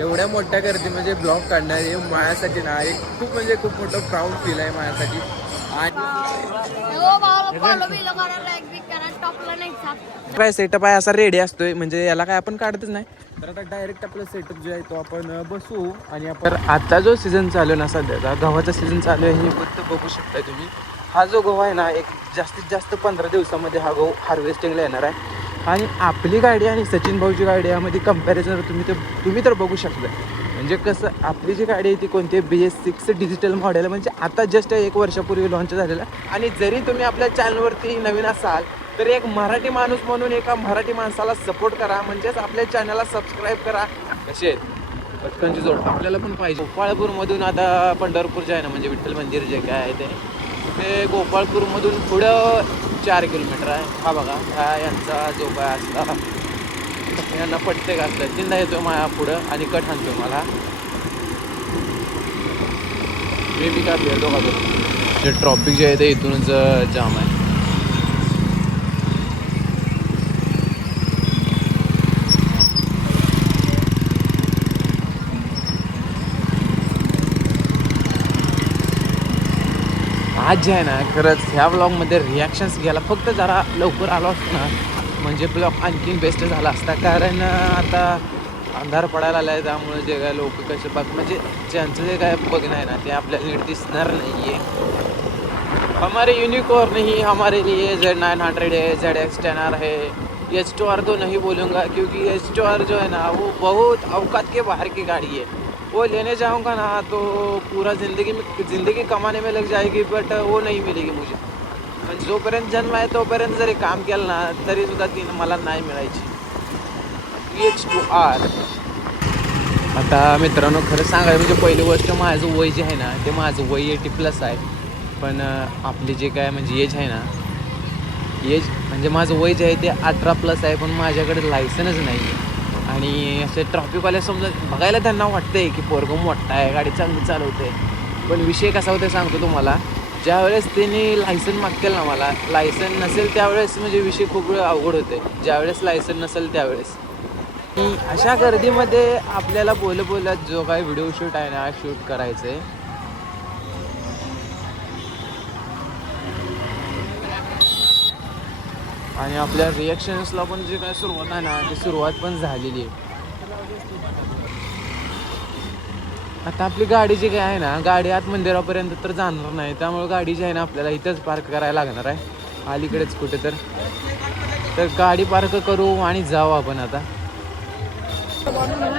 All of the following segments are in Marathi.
एवढ्या मोठ्या गर्दी म्हणजे ब्लॉग काढणार हे माझ्यासाठी ना एक खूप म्हणजे खूप मोठं प्राऊड फील आहे माझ्यासाठी. काय सेटअप आहे असा रेडी असतोय म्हणजे याला काय आपण काढतच नाही. तर आता डायरेक्ट आपला सेटअप जो आहे तो आपण बसवू आणि आपण आता जो सीझन चालू आहे ना सध्याचा गव्हाचा सीझन चालू आहे हे फक्त बघू शकताय तुम्ही. हा जो गहू आहे ना एक जास्तीत जास्त 15 दिवसामध्ये हा गहू हार्वेस्टिंगला येणार आहे. आणि आपली गाडी आणि सचिन भाऊची गाडी यामध्ये कंपॅरिझन तुम्ही तर बघू शकता. म्हणजे कसं आपली जी गाडी आहे ती कोणती BS6 डिजिटल मॉडेल म्हणजे आता जस्ट 1 वर्षापूर्वी लॉन्च झालेलं. आणि जरी तुम्ही आपल्या चॅनलवरती नवीन असाल तर एक मराठी माणूस म्हणून एका मराठी माणसाला सपोर्ट करा. म्हणजेच आपल्या चॅनलला सबस्क्राईब करा. कसे आहेत पटकनची जोड आपल्याला पण पाहिजे. गोपाळपूरमधून आता पंढरपूर जे आहे ना म्हणजे विठ्ठल मंदिर जे काय आहे ते गोपाळपूरमधून पुढं 4 किलोमीटर आहे. हा बघा हा यांचा जो काय असला यांना पटते का असलं चिंता येतो माझ्या पुढं आणि कट आणतो मला मी बी काय फिरतो का करून. जे ट्रॉफिक जे आहे ते इथूनच जाम आहे. आज जे आहे ना खरंच ह्या व्लॉगमध्ये रिॲक्शन्स घ्यायला फक्त जरा लवकर आलो असतो ना म्हणजे ब्लॉग आणखीन बेस्ट झाला असता. कारण आता अंधार पडायला आला आहे त्यामुळे जे काय लोक कसे म्हणजे ज्यांचं जे काय बघणं आहे ना ते आपल्याला नीट दिसणार नाही आहे. हमारे यूनिकॉर्न नहीं हमारे लिए Z900 है, ZX 10R है. H2R तो नहीं बोलूँगा क्योंकि H2R जो है ना वो बहुत औकात के बाहर की गाड़ी है. वो लेने जाऊंगा ना तो पूरा ज़िंदगी कमाने में लग जाएगी बट वो नहीं मिलेगी मुझे. पण जोपर्यंत जन्म आहे तोपर्यंत जरी काम केलं ना तरीसुद्धा ती मला नाही मिळायची. H2R. आता मित्रांनो खरं सांगायचं म्हणजे पहिली गोष्ट माझं वय जे आहे ना ते माझं वय 80+ आहे. पण आपली जे काय म्हणजे एज आहे ना एज म्हणजे माझं वय जे आहे ते 18+ आहे. पण माझ्याकडे लायसनच नाही आहे. आणि असे ट्रॉफिकवाले समजा बघायला त्यांना वाटतंय की पोरगं मोठा आहे गाडी चांगली चालवते. पण विषय कसा होता सांगतो तुम्हाला. ज्यावेळेस त्यांनी लायसन मागतील ना मला लायसन नसेल त्यावेळेस म्हणजे विषय खूप अवघड होते. ज्यावेळेस लायसन नसेल त्यावेळेस अशा गर्दीमध्ये आपल्याला बोलत जो काही व्हिडिओ शूट आहे ना शूट करायचं आहे. आणि आपल्या रिॲक्शन्सला पण जे काय सुरुवात आहे ना ती सुरुवात पण झालेली आहे. आता आपली गाडी जी काय आहे ना गाडी आत मंदिरापर्यंत तर जाणार नाही त्यामुळे गाडी जी आहे ना आपल्याला इथंच पार्क करायला लागणार आहे अलीकडेच कुठे तर गाडी पार्क करू आणि जाऊ आपण आता.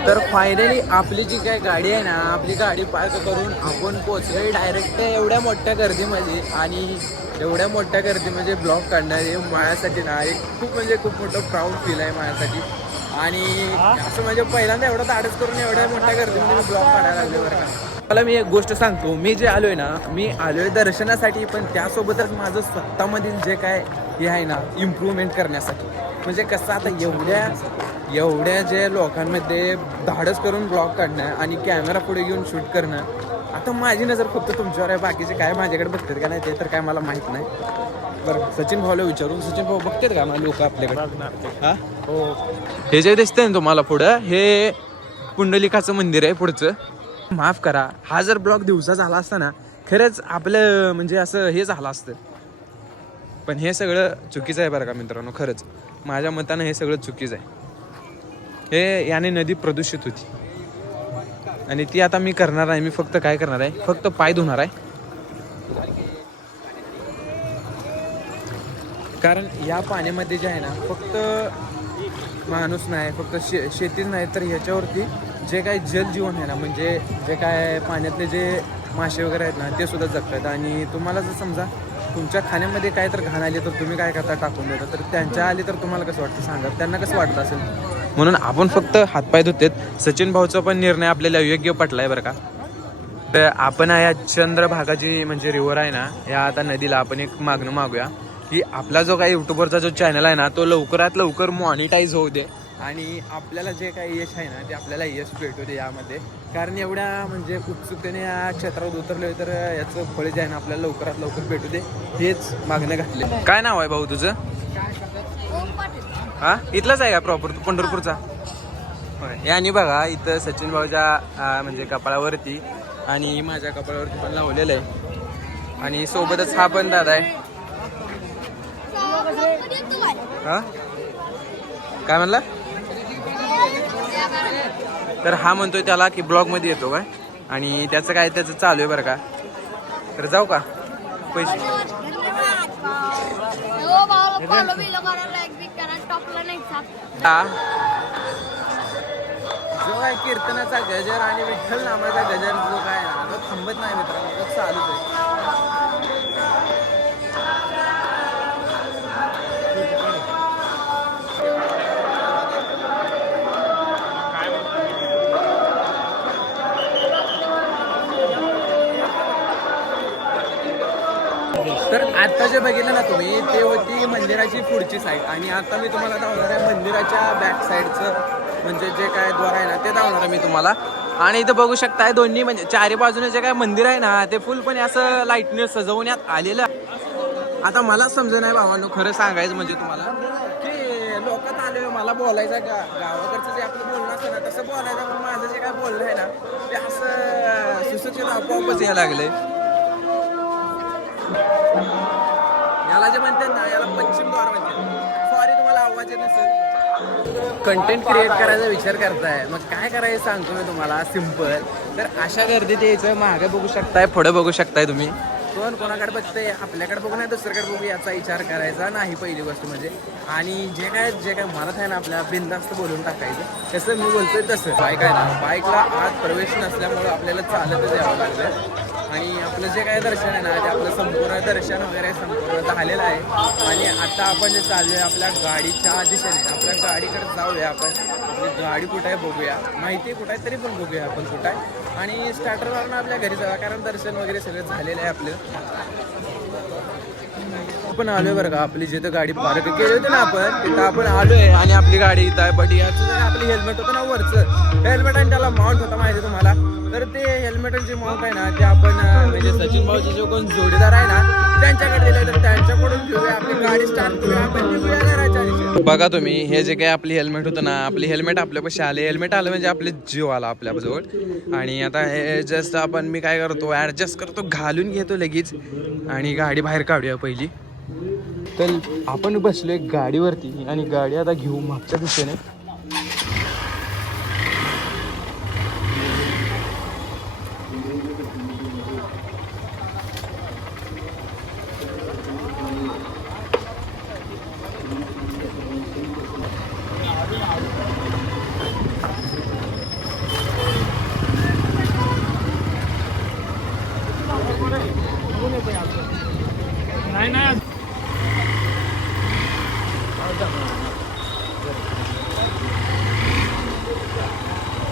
तर फायनली आपली जी काय गाडी आहे ना आपली गाडी पार्क करून आपण पोचलोय डायरेक्ट एवढ्या मोठ्या गर्दीमध्ये. आणि एवढ्या मोठ्या गर्दी म्हणजे ब्लॉग काढणार हे माझ्यासाठी ना एक खूप म्हणजे खूप मोठं प्राऊड फील आहे माझ्यासाठी. आणि असं म्हणजे पहिल्यांदा एवढं धाडस करून एवढ्या मोठ्या गर्दीमध्ये मी ब्लॉग काढायला लागले बरं का. मला मी एक गोष्ट सांगतो मी जे आलोय ना मी आलोय दर्शनासाठी पण त्यासोबतच माझं स्वतःमधील जे काय हे आहे ना इम्प्रूव्हमेंट करण्यासाठी. म्हणजे कसं आता एवढ्या जे लोकांमध्ये धाडस करून ब्लॉग काढणं आणि कॅमेरा पुढे घेऊन शूट करणं. आता माझी नजर फक्त तुमच्यावर आहे बाकीचे काय माझ्याकडे बघतात का नाही ते तर काय मला माहीत नाही. बरं सचिन भाऊला विचारून सचिन भाऊ बघतात का मला लोक आपल्याकडे. हा हो हे जे दिसतंय ना तुम्हाला पुढं हे पुंडलिकाचं मंदिर आहे पुढचं. माफ करा हा जर ब्लॉग दिवसा झाला असता ना खरंच आपलं म्हणजे असं हे झालं असतं. पण हे सगळं चुकीचं आहे बरं का मित्रांनो. खरंच माझ्या मतानं हे सगळं चुकीचं आहे. हे याने नदी प्रदूषित होती आणि ती आता मी करणार आहे. मी फक्त काय करणार आहे फक्त पाय धुणार आहे. कारण या पाण्यामध्ये जे आहे ना फक्त माणूस नाही फक्त शेतीच नाही तर ह्याच्यावरती जे काही जलजीवन आहे ना म्हणजे जे काय पाण्यातले जे मासे वगैरे आहेत ना ते सुद्धा जगतात. आणि तुम्हाला जर समजा तुमच्या खाण्यामध्ये काय तर घाण आली तर तुम्ही काय करता टाकून देता. तर त्यांच्या आली तर तुम्हाला कसं वाटतं सांगा त्यांना कसं वाटतं असेल. म्हणून आपण फक्त हातपाय धुतेत. सचिन भाऊचा पण निर्णय आपल्याला योग्य पटला आहे बरं का. तर आपण या चंद्रभागाची म्हणजे रिव्हर आहे ना या आता नदीला आपण एक मागणं मागूया की आपला जो काही यूट्यूबवरचा जो चॅनल आहे ना तो लवकरात लवकर मॉनिटाईज होऊ दे. आणि आपल्याला जे काही यश आहे ना ते आपल्याला यश भेटू दे यामध्ये. कारण एवढ्या म्हणजे उत्सुकतेने या क्षेत्रात उतरले तर याचं फळ जे आहे ना आपल्याला लवकरात लवकर भेटू दे हेच मागणं घातले. काय नाव आहे भाऊ तुझं. हा इथलाच आहे का प्रॉपर पंढरपूरचा. यांनी बघा इथं सचिन भाऊच्या म्हणजे कपाळावरती आणि माझ्या कपाळावरती पण लावलेलं आहे आणि सोबतच हा पण दादा आहे. हा काय म्हणला? तर हा म्हणतोय त्याला की ब्लॉग मध्ये येतो काय आणि त्याचं काय त्याचं चालू आहे बरं का. तर जाऊ का पैसे जो काय कीर्तनाचा गजर आणि विठ्ठल नामाचा गजर जो काय ना तो थांबत नाही मित्रांनो, तो चालूच आहे. तर आता जे बघितलं ना तुम्ही ते होती मंदिराची पुढची साईड आणि आता मी तुम्हाला दाखवणार आहे मंदिराच्या बॅक साईडचं म्हणजे जे काय द्वार आहे ना ते दाखवणार आहे मी तुम्हाला. आणि इथं बघू शकताय दोन्ही म्हणजे चारी बाजूने जे काय मंदिर आहे ना ते फुलपणे असं लाईटने सजवण्यात आलेलं. आता मला समजत नाही भावांनो खरं सांगायचं म्हणजे तुम्हाला की लोकात आले मला बोलायचं गावाकडचं जे आपलं बोलणं असतं ना तसं बोलायचं पण माझं जे काय बोलणं आहे ना ते असं सुसूचित आपोआपच यायला लागलंय. याला जे म्हणतात ना याला पश्चिम द्वार म्हणतात. सॉरी तुम्हाला आवाज येत नसेल. कंटेंट क्रिएट करायचा विचार करताय मग काय करायचं सांगतो मी तुम्हाला सिम्पल. तर अशा गर्दीत यायचं मागे बघू शकताय पुढे बघू शकताय तुम्ही कोण कोणाकडे बघते आपल्याकडे बघू नाही दुसऱ्याकडे बघू याचा विचार करायचा नाही पहिली गोष्ट म्हणजे. आणि जे काय म्हणत आहे ना आपल्या बिनधास्त बोलून टाकायचं तसं मी बोलतोय तसं. बाईक आहे ना बाईकला आत प्रवेश नसल्यामुळं आपल्याला चालतच यावं लागतं आणि आपलं जे काय दर्शन आहे ना ते आपलं संपूर्ण दर्शन वगैरे संपूर्ण झालेलं आहे. आणि आता आपण जे चाललो आहे आपल्या गाडीच्या दिशेने आपल्या गाडीकडे जाऊया. आपण आपली गाडी कुठं आहे बघूया माहिती कुठं आहे तरी पण बघूया आपण कुठं आहे आणि स्टार्टरवरून आपल्या घरी जाऊया कारण दर्शन वगैरे सगळं झालेलं आहे आपलं. आपण आलोय बरं का आपली जिथं गाडी पार्क केली होती ना आपण तिथं आपण आलोय आणि आपली गाडी इथं आहे. बट याचं आपली हेल्मेट होतं ना वरचं हेल्मेट आणि त्याला माउंट होता माहिती तुम्हाला. तर ते हेल्मेटची माउंट आहे ना ते आपण म्हणजे सचिन भाऊचे जो कोण जोडीदार आहे ना त्यांच्याकडे दिले तर त्यांच्याकडून घेऊया आपली गाडी स्टार्ट करूया आपण निघूया घराच्या दिशेने. बघा तुम्ही हे जे काही आपली हेल्मेट होतं ना आपली हेल्मेट आपल्यापाशी आले. हेल्मेट आलं म्हणजे आपले जीव आला आपल्याजवळ आणि आता हे जस्ट आपण मी काय करतो ॲडजस्ट करतो घालून घेतो लगेच आणि गाडी बाहेर काढूया पहिली. तर आपण बसलोय गाडीवरती आणि गाडी आता घेऊ मागच्या दिशेने.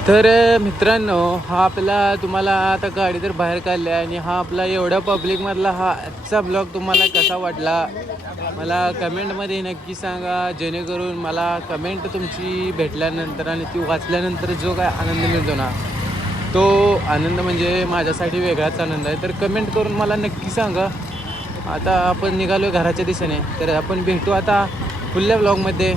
तर मित्रांनो हा आपला तुम्हाला आता गाडी तर बाहेर काढली आणि हा आपला एवढ्या पब्लिकमधला हा आजचा ब्लॉग तुम्हाला कसा वाटला मला कमेंटमध्ये नक्की सांगा. जेणेकरून मला कमेंट तुमची भेटल्यानंतर आणि ती वाचल्यानंतर जो काय आनंद मिळतो ना तो आनंद म्हणजे माझ्यासाठी वेगळाच आनंद आहे. तर कमेंट करून मला नक्की सांगा. आता आपण निघालो घराच्या दिशेने तर आपण भेटू आता पुढल्या ब्लॉगमध्ये.